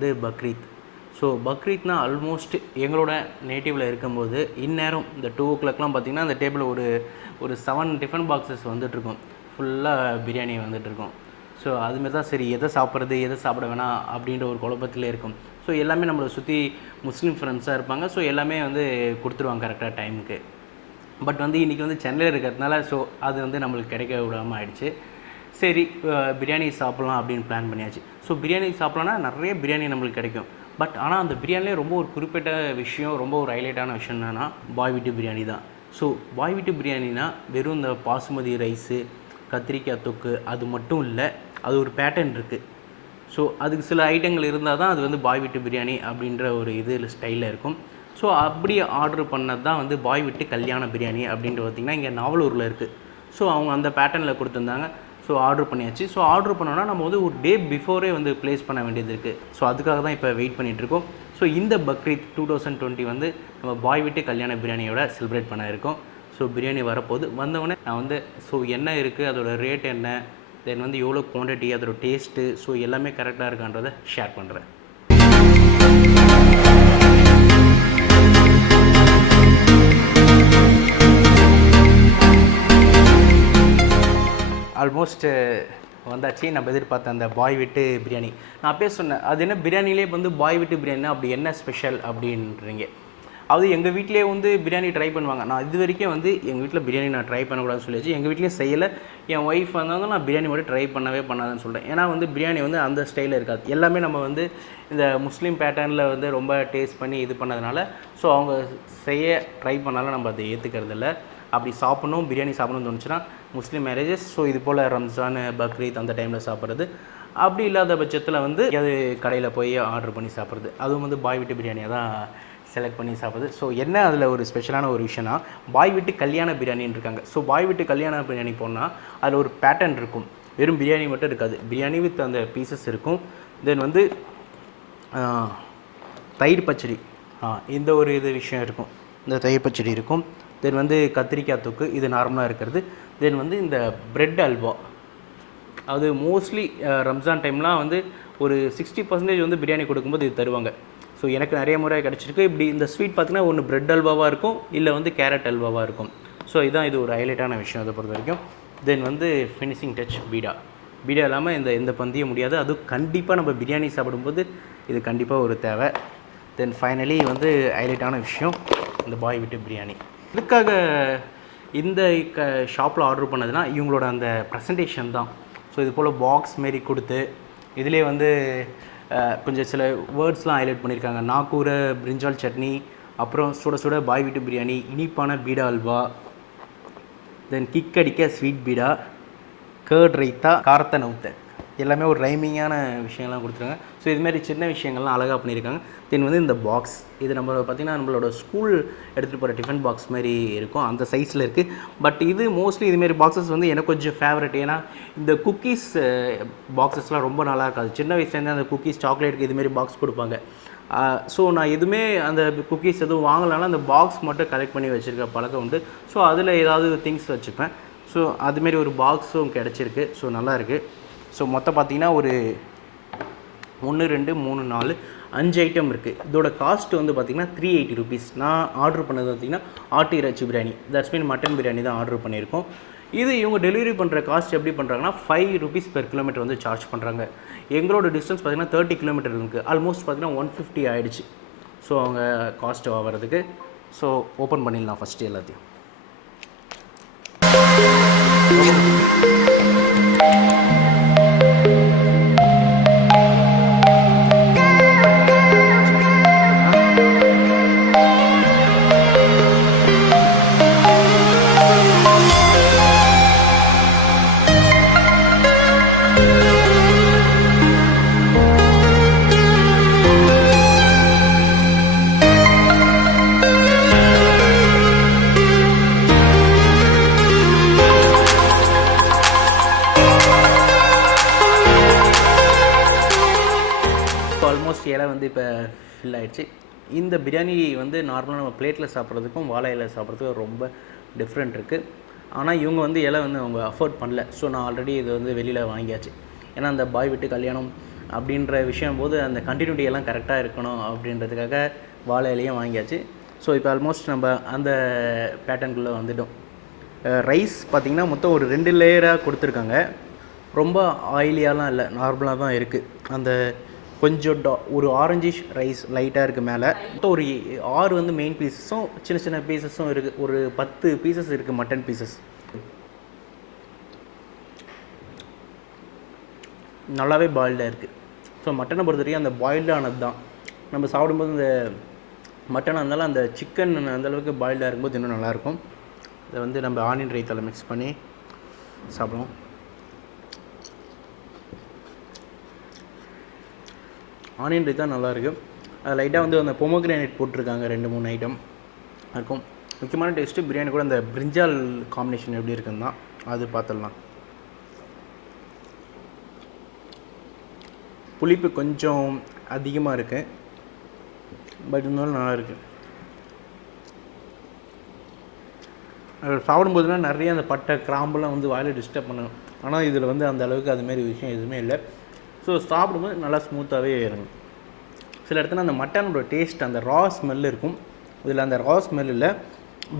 வந்து Bakrid. So பக்ரீத்னா almost எங்களோட நேட்டிவில் இருக்கும்போது இந்நேரம் இந்த 2 o'clockலாம் பார்த்திங்கன்னா அந்த டேபிள் ஒரு 7 டிஃபன் பாக்ஸஸ் வந்துட்டுருக்கும், ஃபுல்லாக பிரியாணி வந்துட்டுருக்கும். ஸோ அதுமாரி தான் சரி எதை சாப்பிட்றது எதை சாப்பிட வேணாம் அப்படின்ற ஒரு குழப்பத்திலே இருக்கும். ஸோ எல்லாமே நம்மளை சுற்றி முஸ்லீம் ஃப்ரெண்ட்ஸாக இருப்பாங்க. ஸோ எல்லாமே வந்து கொடுத்துருவாங்க கரெக்டாக டைமுக்கு. பட் வந்து இன்றைக்கி வந்து சென்னையில் இருக்கிறதுனால ஸோ அது வந்து நம்மளுக்கு கிடைக்க விடாமல் ஆயிடுச்சு. சரி பிரியாணி சாப்பிட்லாம் அப்படின்னு பிளான் பண்ணியாச்சு. ஸோ பிரியாணி சாப்பிட்லான்னா நிறைய பிரியாணி நம்மளுக்கு கிடைக்கும். பட் ஆனால் அந்த பிரியாணிலே ரொம்ப ஒரு குறிப்பிட்ட விஷயம், ரொம்ப ஒரு ஹைலைட்டான விஷயம் என்னென்னா பாய் வீட்டு பிரியாணி தான். ஸோ பாய் வீட்டு பிரியாணினா வெறும் இந்த பாசுமதி ரைஸு, கத்திரிக்காய் தொக்கு அது மட்டும் இல்லை, அது ஒரு பேட்டர்ன் இருக்குது. ஸோ அதுக்கு சில ஐட்டங்கள் இருந்தால் தான் அது வந்து பாய் வீட்டு பிரியாணி அப்படின்ற ஒரு ஸ்டைலில் இருக்கும். ஸோ அப்படி ஆர்டர் பண்ணது தான் வந்து பாய் வீட்டு கல்யாண பிரியாணி அப்படின்ட்டு பார்த்திங்கன்னா இங்கே நாவலூரில் இருக்குது. ஸோ அவங்க அந்த பேட்டர்னில் கொடுத்துருந்தாங்க. ஸோ ஆர்டர் பண்ணியாச்சு. ஸோ ஆர்டர் பண்ணோன்னா நம்ம வந்து ஒரு டே பிஃபோரே வந்து ப்ளேஸ் பண்ண வேண்டியது இருக்குது. ஸோ அதுக்காக தான் இப்போ வெயிட் பண்ணிகிட்ருக்கோம். ஸோ இந்த பக்ரீத் 2020 வந்து நம்ம பாய் வீட்டு கல்யாண பிரியாணியோட செலிப்ரேட் பண்ண இருக்கோம். ஸோ பிரியாணி வரப்போது வந்தவொடனே நான் வந்து ஸோ என்ன இருக்குது, அதோட ரேட் என்ன, தென் வந்து எவ்வளோ குவான்டிட்டி, அதோட டேஸ்ட்டு, ஸோ எல்லாமே கரெக்டாக இருக்கான்றதை ஷேர் பண்ணுறேன். ஆல்மோஸ்ட் வந்தாச்சு. நம்ம எதிர்பார்த்த அந்த பாய் வீட்டு பிரியாணி. நான் அப்பயே சொன்னேன், அது என்ன பிரியாணிலே வந்து பாய் வீட்டு பிரியாணினா அப்படி என்ன ஸ்பெஷல் அப்படின்றீங்க. அது எங்கள் வீட்டிலே வந்து பிரியாணி ட்ரை பண்ணுவாங்க. நான் இது வரைக்கும் வந்து எங்கள் வீட்டில் பிரியாணி நான் ட்ரை பண்ணக்கூடாதுன்னு சொல்லியாச்சு. எங்கள் வீட்லேயும் செய்யலை. என் ஒய்ஃப் வந்தாலும் நான் பிரியாணி மட்டும் ட்ரை பண்ணவே பண்ணாதுன்னு சொல்கிறேன். ஏன்னா வந்து பிரியாணி வந்து அந்த ஸ்டைலில் இருக்காது. எல்லாமே நம்ம வந்து இந்த முஸ்லீம் பேட்டர்னில் வந்து ரொம்ப டேஸ்ட் பண்ணி இது பண்ணதுனால ஸோ அவங்க செய்ய ட்ரை பண்ணாலும் நம்ம அதை ஏற்றுக்கிறதில்ல. அப்படி சாப்பிட்ணும், பிரியாணி சாப்பிட்ணுன்னு தோணுச்சுன்னா முஸ்லீம் மேரேஜஸ், ஸோ இது போல் ரம்ஜான், பக்ரீத் அந்த டைமில் சாப்பிட்றது. அப்படி இல்லாத பட்சத்தில் வந்து அது கடையில் போய் ஆர்டர் பண்ணி சாப்பிட்றது. அதுவும் வந்து பாய் வீட்டு பிரியாணியாக தான் செலக்ட் பண்ணி சாப்பிட்றது. ஸோ என்ன அதில் ஒரு ஸ்பெஷலான ஒரு விஷயம்னா பாய் வீட்டு கல்யாண பிரியாணின்னு இருக்காங்க. ஸோ பாய் வீட்டு கல்யாண பிரியாணி போனால் அதில் ஒரு பேட்டர்ன் இருக்கும். வெறும் பிரியாணி மட்டும் இருக்காது, பிரியாணி வித் அந்த பீசஸ் இருக்கும். தென் வந்து தயிர் பச்சடி, இந்த ஒரு விஷயம் இருக்கும். இந்த தயிர் பச்சடி இருக்கும். தென் வந்து கத்திரிக்காய் தொக்கு, இது நார்மலாக இருக்கிறது. தென் வந்து இந்த பிரெட் அல்வா, அது மோஸ்ட்லி ரம்ஜான் டைம்லாம் வந்து ஒரு 60% வந்து பிரியாணி கொடுக்கும்போது இது தருவாங்க. ஸோ எனக்கு நிறைய முறை கிடச்சிருக்கு. இப்படி இந்த ஸ்வீட் பார்த்திங்கன்னா ஒன்று பிரெட் அல்வாவாக இருக்கும், இல்லை வந்து கேரட் அல்வாவாக இருக்கும். ஸோ இதுதான் இது ஒரு ஹைலைட்டான விஷயம் அதை பொறுத்த வரைக்கும். தென் வந்து ஃபினிஷிங் டச் பீடா. பீடா இல்லாமல் எந்த பந்தியும் முடியாது. அதுவும் கண்டிப்பாக நம்ம பிரியாணி சாப்பிடும்போது இது கண்டிப்பாக ஒரு தேவை. தென் ஃபைனலி வந்து ஹைலைட்டான விஷயம் இந்த பாய் வீட்டு பிரியாணி. இதுக்காக இந்த ஷாப்பில் ஆர்டர் பண்ணதுன்னா இவங்களோட அந்த ப்ரெசன்டேஷன் தான். ஸோ இது போல் பாக்ஸ் மாரி கொடுத்து இதிலே வந்து கொஞ்சம் சில வேர்ட்ஸ்லாம் ஹைலைட் பண்ணியிருக்காங்க. நாக்கூர பிரிஞ்சால் சட்னி, அப்புறம் சுட சுட பாய் வீட்டு பிரியாணி, இனிப்பான பீடா அல்வா, தென் கிக் அடிக்க ஸ்வீட் பீடா, கேர்ட் ரைத்தா, காரத்த நவுத்த, எல்லாமே ஒரு ரைமிங்கான விஷயங்கள்லாம் கொடுத்துருக்காங்க. ஸோ இதுமாரி சின்ன விஷயங்கள்லாம் அழகாக பண்ணியிருக்காங்க. தென் வந்து இந்த பாக்ஸ், இது நம்ம பார்த்திங்கன்னா நம்மளோட ஸ்கூல் எடுத்துகிட்டு போகிற டிஃபன் பாக்ஸ் மாதிரி இருக்கும், அந்த சைஸில் இருக்குது. பட் இது மோஸ்ட்லி இதுமாரி பாக்ஸஸ் வந்து எனக்கு கொஞ்சம் ஃபேவரட். ஏன்னா இந்த குக்கீஸ் பாக்ஸஸ்லாம் ரொம்ப நல்லா இருக்காது. சின்ன வயசுலேருந்து அந்த குக்கீஸ் சாக்லேட்டுக்கு இதுமாரி பாக்ஸ் கொடுப்பாங்க. ஸோ நான் எதுவுமே அந்த குக்கீஸ் எதுவும் வாங்கலைன்னா அந்த பாக்ஸ் மட்டும் கலெக்ட் பண்ணி வச்சுருக்க பழக்கம் உண்டு. ஸோ அதில் ஏதாவது திங்ஸ் வச்சுப்பேன். ஸோ அதுமாரி ஒரு பாக்ஸும் கிடச்சிருக்கு. ஸோ நல்லா இருக்குது. ஸோ மொத்தம் பார்த்திங்கன்னா ஒரு 1 2 3 4 5 ஐட்டம் இருக்குது. இதோட காஸ்ட் வந்து பார்த்திங்கன்னா 380 rupees. நான் ஆர்டர் பண்ணது பார்த்திங்கன்னா ஆட்டு இறைச்சி biryani, that's mean mutton biryani தான் ஆர்டர் பண்ணியிருக்கோம். இது இவங்க டெலிவரி பண்ணுற காஸ்ட் எப்படி பண்ணுறாங்கன்னா 5 rupees per kilometer வந்து சார்ஜ் பண்ணுறாங்க. எங்களோட டிஸ்டன்ஸ் பார்த்திங்கன்னா 30 kilometer இருக்குது. ஆல்மோஸ்ட் பார்த்திங்கன்னா 150 ஆகிடுச்சு. ஸோ அவங்க காஸ்ட் ஆகிறதுக்கு. ஸோ ஓப்பன் பண்ணிடலாம் ஃபஸ்ட்டு எல்லாத்தையும். இலை வந்து இப்போ ஃபில் ஆகிடுச்சு. இந்த பிரியாணி வந்து நார்மலாக நம்ம பிளேட்டில் சாப்பிட்றதுக்கும் வாழை இலை சாப்பிட்றதுக்கும் ரொம்ப டிஃப்ரெண்ட் இருக்குது. ஆனால் இவங்க வந்து இலை வந்து அவங்க அஃபோர்ட் பண்ணல. ஸோ நான் ஆல்ரெடி இது வந்து வெளியில் வாங்கியாச்சு. ஏன்னா அந்த பாய் வீட்டு கல்யாணம் அப்படின்ற விஷயம் போது அந்த கண்டினியூட்டி எல்லாம் கரெக்டாக இருக்கணும் அப்படின்றதுக்காக வாழை இலையும் வாங்கியாச்சு. ஸோ இப்போ ஆல்மோஸ்ட் நம்ம அந்த பேட்டர்னுக்குள்ளே வந்துட்டோம். ரைஸ் பார்த்திங்கன்னா மொத்தம் ஒரு 2 லேயராக கொடுத்துருக்காங்க. ரொம்ப ஆயிலியாலாம் இல்லை, நார்மலாக தான் இருக்குது. அந்த கொஞ்சம் ஒரு ஆரஞ்சிஷ் ரைஸ் லைட்டாக இருக்குது மேலே. மொத்தம் ஒரு 6 வந்து மெயின் பீஸஸும் சின்ன சின்ன பீசஸும் இருக்குது. ஒரு 10 பீசஸ் இருக்குது மட்டன் பீசஸ். நல்லாவே பாயில்டாக இருக்குது. ஸோ மட்டனை பொறுத்த வரைக்கும் அந்த பாயில்டானது தான் நம்ம சாப்பிடும்போது, இந்த மட்டனாக இருந்தாலும் அந்த சிக்கன் அந்தளவுக்கு பாயில்டாக இருக்கும்போது இன்னும் நல்லாயிருக்கும். இதை வந்து நம்ம ஆனியன் ரைத்தாவில் மிக்ஸ் பண்ணி சாப்பிடுவோம். ஆனியன் ரைத்தா நல்லாயிருக்கு. அது லைட்டாக வந்து அந்த பொமோகிரானேட் போட்டிருக்காங்க, 2-3 ஐட்டம் இருக்கும். முக்கியமான டேஸ்ட்டு பிரியாணி கூட அந்த பிரிஞ்சால் காம்பினேஷன் எப்படி இருக்குன்னு தான், அது பார்த்துடலாம். புளிப்பு கொஞ்சம் அதிகமாக இருக்குது, பட் இருந்தாலும் நல்லா இருக்குது. சாப்பிடும்போதுனா நிறைய அந்த பட்டை கிராம்புலாம் வந்து வாயில் டிஸ்டர்ப் பண்ணணும். ஆனால் இதில் வந்து அந்த அளவுக்கு அதுமாரி விஷயம் எதுவுமே இல்லை. ஸோ சாப்பிடும்போது நல்லா ஸ்மூத்தாகவே இறங்கும். சில இடத்துல அந்த மட்டனோட டேஸ்ட், அந்த ரா ஸ்மெல் இருக்கும். இதில் அந்த ரா ஸ்மெல் இல்லை,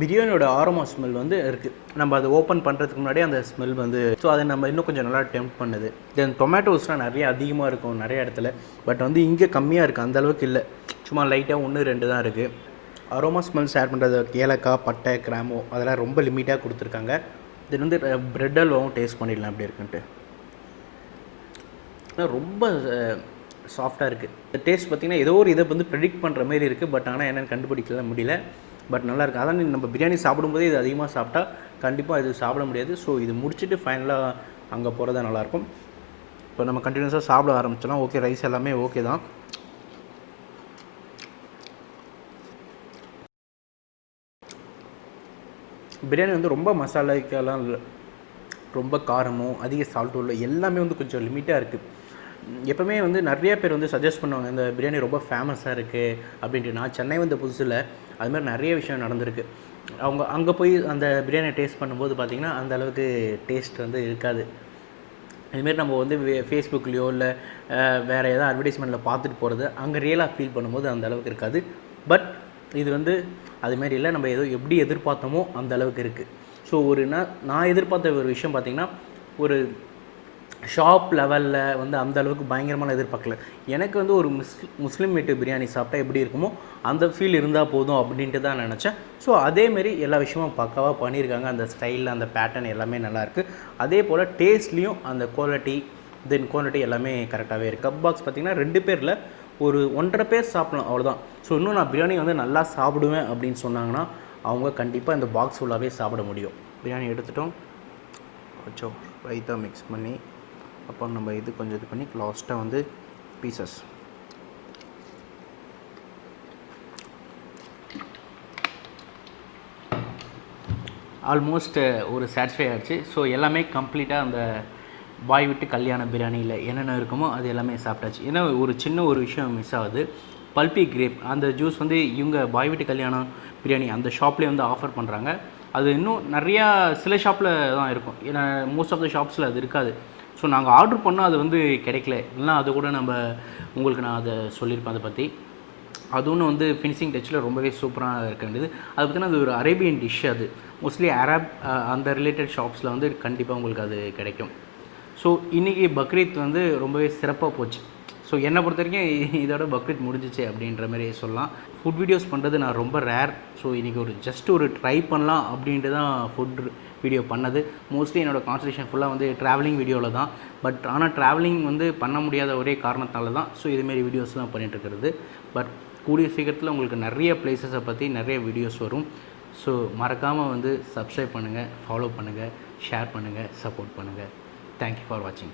பிரியாணியோட ஆரோமா ஸ்மெல் வந்து இருக்குது. நம்ம அதை ஓப்பன் பண்ணுறதுக்கு முன்னாடியே அந்த ஸ்மெல் வந்து, ஸோ அதை நம்ம இன்னும் கொஞ்சம் நல்லா டெம்ப் பண்ணுது. தென் டொமேட்டோஸ்லாம் நிறைய அதிகமாக இருக்கும் நிறைய இடத்துல, பட் வந்து இங்கே கம்மியாக இருக்குது, அந்தளவுக்கு இல்லை. சும்மா லைட்டாக 1-2 தான் இருக்குது. அரோமா ஸ்மெல்ஸ் ஆட் பண்ணுறது ஏலக்காய், பட்டை, கிராம்பு அதெல்லாம் ரொம்ப லிமிட்டாக கொடுத்துருக்காங்க. தென் வந்து பிரெட் அல்வாவும் டேஸ்ட் பண்ணிடலாம் எப்படி இருக்குன்ட்டு. ரொம்ப சாஃப்டாக இருக்குது. இந்த டேஸ்ட் பார்த்திங்கன்னா ஏதோ ஒரு இதை வந்து ப்ரெடிக்ட் பண்ணுற மாதிரி இருக்குது, பட் ஆனால் என்னென்னு கண்டுபிடிக்கல முடியல. பட் நல்லாயிருக்கு. அதான் நம்ம பிரியாணி சாப்பிடும்போதே இது அதிகமாக சாப்பிட்டா கண்டிப்பாக இது சாப்பிட முடியாது. ஸோ இது முடிச்சுட்டு ஃபைனலாக அங்கே போகிறதா நல்லாயிருக்கும். இப்போ நம்ம கண்டினியூஸாக சாப்பிட ஆரம்பிச்சோம். ஓகே, ரைஸ் எல்லாமே ஓகே தான். பிரியாணி வந்து ரொம்ப மசாலாக்கெல்லாம் இல்லை, ரொம்ப காரமும் அதிக சால்ட்டும் இல்லை, எல்லாமே வந்து கொஞ்சம் லிமிட்டாக இருக்குது. எப்போவுமே வந்து நிறைய பேர் வந்து சஜஸ்ட் பண்ணுவாங்க இந்த பிரியாணி ரொம்ப ஃபேமஸாக இருக்குது அப்படின்ட்டு. நான் சென்னை வந்த புதுசில் அதுமாதிரி நிறைய விஷயம் நடந்திருக்கு. அவங்க அங்கே போய் அந்த பிரியாணி டேஸ்ட் பண்ணும்போது பார்த்திங்கன்னா அந்த அளவுக்கு டேஸ்ட் வந்து இருக்காது. இதுமாரி நம்ம வந்து ஃபேஸ்புக்லேயோ இல்லை வேறு ஏதாவது அட்வர்டைஸ்மெண்ட்டில் பார்த்துட்டு போகிறது, அங்கே ரியலாக ஃபீல் பண்ணும்போது அந்த அளவுக்கு இருக்காது. பட் இது வந்து அதுமாரி இல்லை, நம்ம ஏதோ எப்படி எதிர்பார்த்தோமோ அந்த அளவுக்கு இருக்குது. ஸோ ஒரு நான் எதிர்பார்த்த ஒரு விஷயம் பார்த்திங்கன்னா, ஒரு ஷாப் லெவலில் வந்து அந்த அளவுக்கு பயங்கரமான எதிர்பார்க்கல. எனக்கு வந்து ஒரு முஸ்லீம் வீட்டு பிரியாணி சாப்பிட்டா எப்படி இருக்குமோ அந்த ஃபீல் இருந்தால் போதும் அப்படின்ட்டு தான் நினச்சேன். ஸோ அதேமாரி எல்லா விஷயமும் பக்காவாக பண்ணியிருக்காங்க. அந்த ஸ்டைலில் அந்த பேட்டர்ன் எல்லாமே நல்லாயிருக்கு. அதே போல் டேஸ்ட்லேயும் அந்த குவாலிட்டி எல்லாமே கரெக்டாகவே இருக்குது. கப் பாக்ஸ் பார்த்திங்கன்னா 2 பேரில் ஒரு 1.5 பேர் சாப்பிடலாம், அவ்வளோதான். ஸோ இன்னும் நான் பிரியாணி வந்து நல்லா சாப்பிடுவேன் அப்படின்னு சொன்னாங்கன்னா அவங்க கண்டிப்பாக இந்த பாக்ஸ் ஃபுல்லாகவே சாப்பிட முடியும். பிரியாணி எடுத்துட்டோம், கொஞ்சம் ரைத்தா மிக்ஸ் பண்ணி அப்புறம் நம்ம இது கொஞ்சம் இது பண்ணி லாஸ்ட்டாக வந்து பீசஸ். ஆல்மோஸ்ட் ஒரு சாட்டிஸ்ஃபை ஆகிடுச்சு. ஸோ எல்லாமே கம்ப்ளீட்டாக அந்த பாய் வீட்டு கல்யாண பிரியாணியில் என்னென்ன இருக்குமோ அது எல்லாமே சாப்பிட்டாச்சு. ஏன்னா ஒரு சின்ன ஒரு விஷயம் மிஸ் ஆகுது, பல்பி கிரேப் அந்த ஜூஸ் வந்து இவங்க பாய் வீட்டு கல்யாணம் பிரியாணி அந்த ஷாப்லேயே வந்து ஆஃபர் பண்ணுறாங்க. அது இன்னும் நிறையா சில ஷாப்பில் தான் இருக்கும், ஏன்னா மோஸ்ட் ஆஃப் த ஷாப்ஸில் அது இருக்காது. ஸோ நாங்கள் ஆர்டர் பண்ணால் அது வந்து கிடைக்கல, இல்லைனா அது கூட நம்ம உங்களுக்கு நான் அதை சொல்லியிருப்பேன் அதை பற்றி. அது ஒன்று வந்து ஃபினிஷிங் டச்சில் ரொம்பவே சூப்பராக இருக்க வேண்டியது. அது பார்த்திங்கன்னா அது ஒரு அரேபியன் டிஷ், அது மோஸ்ட்லி அரப் அந்த ரிலேட்டட் ஷாப்ஸில் வந்து கண்டிப்பாக உங்களுக்கு அது கிடைக்கும். ஸோ இன்றைக்கி பக்ரீத் வந்து ரொம்பவே சிறப்பாக போச்சு. ஸோ என்னை பொறுத்த வரைக்கும் இதோட பக்ரீத் முடிஞ்சிச்சு அப்படின்ற மாதிரி சொல்லலாம். ஃபுட் வீடியோஸ் பண்ணுறது நான் ரொம்ப ரேர். ஸோ இன்றைக்கி ஒரு ட்ரை பண்ணலாம் அப்படின்ட்டு தான் ஃபுட் வீடியோ பண்ணது. மோஸ்ட்லி என்னோடய கான்சன்ட்ரேஷன் ஃபுல்லாக வந்து ட்ராவலிங் வீடியோவில் தான். பட் ஆனால் ட்ராவலிங் வந்து பண்ண முடியாத ஒரே காரணத்தால் தான் ஸோ இதுமாரி வீடியோஸ்லாம் பண்ணிகிட்ருக்கிறது. பட் கூடிய சீக்கிரத்தில் உங்களுக்கு நிறைய பிளேஸஸை பற்றி நிறைய வீடியோஸ் வரும். ஸோ மறக்காமல் வந்து சப்ஸ்கிரைப் பண்ணுங்கள், ஃபாலோ பண்ணுங்கள், ஷேர் பண்ணுங்கள், சப்போர்ட் பண்ணுங்கள். தேங்க்யூ ஃபார் வாட்சிங்.